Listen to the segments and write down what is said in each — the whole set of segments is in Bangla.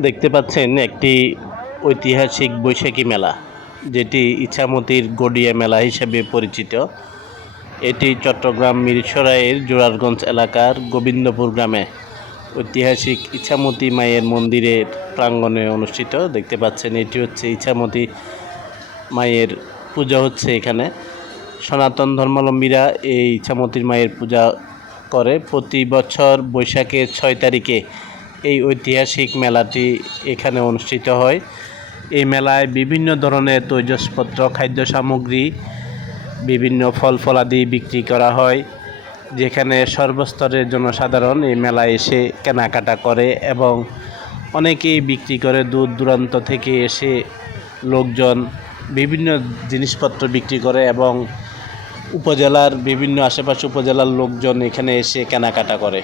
দেখতে পাচ্ছেন একটি ঐতিহাসিক বৈশাখী মেলা, যেটি ইছামতির গড়িয়া মেলা হিসেবে পরিচিত। এটি চট্টগ্রাম মিরসরাইয়ের জোরারগঞ্জ এলাকার গোবিন্দপুর গ্রামে ঐতিহাসিক ইছামতি মায়ের মন্দিরের প্রাঙ্গণে অনুষ্ঠিত। দেখতে পাচ্ছেন এটি হচ্ছে ইছামতি মায়ের পূজা হচ্ছে এখানে। সনাতন ধর্মাবলম্বীরা এই ইছামতির মায়ের পূজা করে। প্রতি বছর বৈশাখের ছয় তারিখে এই ঐতিহাসিক মেলাটি এখানে অনুষ্ঠিত হয়। এই মেলায় বিভিন্ন ধরনের তৈজসপত্র, খাদ্য সামগ্রী, বিভিন্ন ফল ফলাদি বিক্রি করা হয়, যেখানে সর্বস্তরের জনসাধারণ এই মেলায় এসে কেনাকাটা করে এবং অনেকেই বিক্রি করে দূর দূরান্ত থেকে এসে লোকজন বিভিন্ন জিনিসপত্র বিক্রি করে এবং উপজেলার বিভিন্ন আশেপাশে উপজেলার লোকজন এখানে এসে কেনাকাটা করে।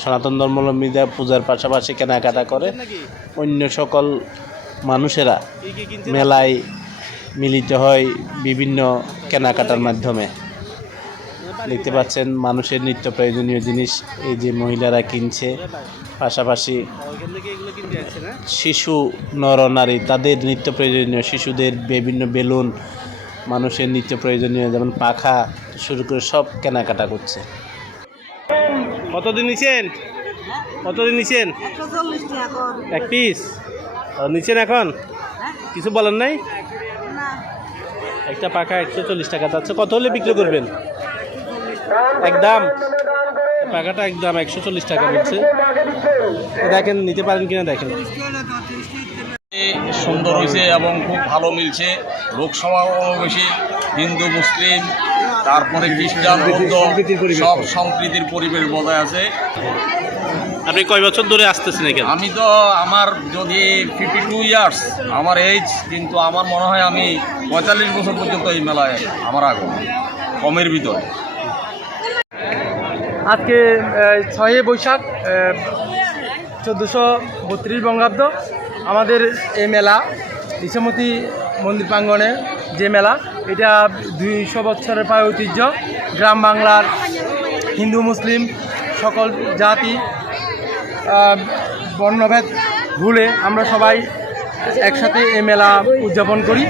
সনাতন ধর্মাবলম্বীরা পূজার পাশাপাশি কেনাকাটা করে অন্য সকল মানুষেরা মেলায় মিলিত হয় বিভিন্ন কেনাকাটার মাধ্যমে। দেখতে পাচ্ছেন মানুষের নিত্য প্রয়োজনীয় জিনিস, এই যে মহিলারা কিনছে। পাশাপাশি শিশু, নর, নারী, তাদের নিত্য প্রয়োজনীয় শিশুদের বিভিন্ন বেলুন মানুষের নিত্য প্রয়োজনীয়, যেমন পাখা, শুরু করে সব কেনাকাটা করছে। কতদিন নিছেন? কতদিন নিছেন? এক পিস নিছেন এখন? কিছু বলেন নাই? একটা পাখা একশো চল্লিশ টাকা যাচ্ছে কত হলে বিক্রি করবেন? একদম পাখাটা একদম একশো চল্লিশ টাকা বলছে। দেখেন, নিতে পারেন কিনা দেখেন। সুন্দর হয়েছে এবং খুব ভালো মিলছে। লোক সমাগম বেশি হিন্দু, মুসলিম তারপরে খ্রিস্টান বৌদ্ধ সব সম্প্রীতির পরিবেশ বজায় আছে। আপনি কয় বছর ধরে আসতেছেন এখানে? আমি তো আমার যদি ফিফটি টু ইয়ার্স আমার এজ কিন্তু আমার মনে হয় আমি পঁয়তাল্লিশ বছর পর্যন্ত এই মেলায় আমার আগ্রহ কমের ভিতরে। আজকে ছয়ই বৈশাখ চোদ্দোশো বত্রিশ বঙ্গাব্দ। আমাদের এই মেলা ইসামতি মন্দির প্রাঙ্গণে যে মেলা, এটা দুইশো বছরের প্রায় ঐতিহ্য। গ্রাম বাংলার হিন্দু, মুসলিম, সকল জাতি বর্ণভেদ ভুলে আমরা সবাই একসাথে এই মেলা উদযাপন করি।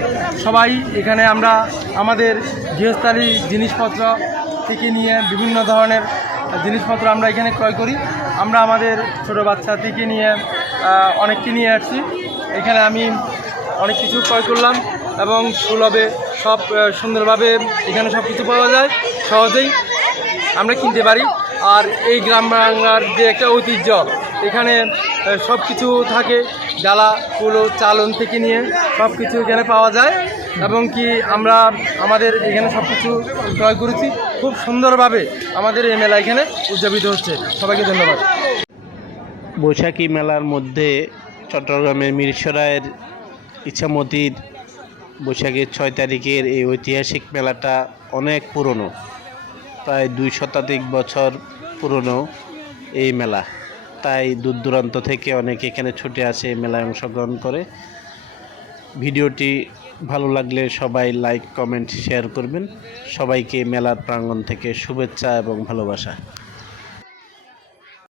সবাই এখানে আমরা আমাদের গৃহস্থালী জিনিসপত্র থেকে নিয়ে বিভিন্ন ধরনের জিনিসপত্র আমরা এখানে ক্রয় করি। আমরা আমাদের ছোট বাচ্চা থেকে নিয়ে অনেককে নিয়ে আসছি। এখানে আমি অনেক কিছু ক্রয় করলাম। এবং সুলভে সব সুন্দরভাবে এখানে সব কিছু পাওয়া যায়, সহজেই আমরা কিনতে পারি। আর এই গ্রাম বাংলার যে একটা ঐতিহ্য, এখানে সব কিছু থাকে ডালা কুলো, চালন থেকে নিয়ে সব কিছু এখানে পাওয়া যায়। এবং কি আমরা আমাদের এখানে সব কিছু ক্রয় করেছি। খুব সুন্দরভাবে আমাদের এই মেলা এখানে উদযাপিত হচ্ছে। সবাইকে ধন্যবাদ। বৈশাখী মেলার মধ্যে চট্টগ্রামের মিরসরাইয়ের ইচ্ছামতির বৈশাখের ছয় তারিখের এই ঐতিহাসিক মেলাটা অনেক পুরনো, প্রায় দুই শতাধিক বছর পুরনো এই মেলা। তাই দূর দূরান্ত থেকে অনেকে এখানে ছুটে আসে এই মেলায় অংশগ্রহণ করে। ভিডিওটি ভালো লাগলে সবাই লাইক, কমেন্ট, শেয়ার করবেন। সবাইকে মেলার প্রাঙ্গণ থেকে শুভেচ্ছা এবং ভালোবাসা।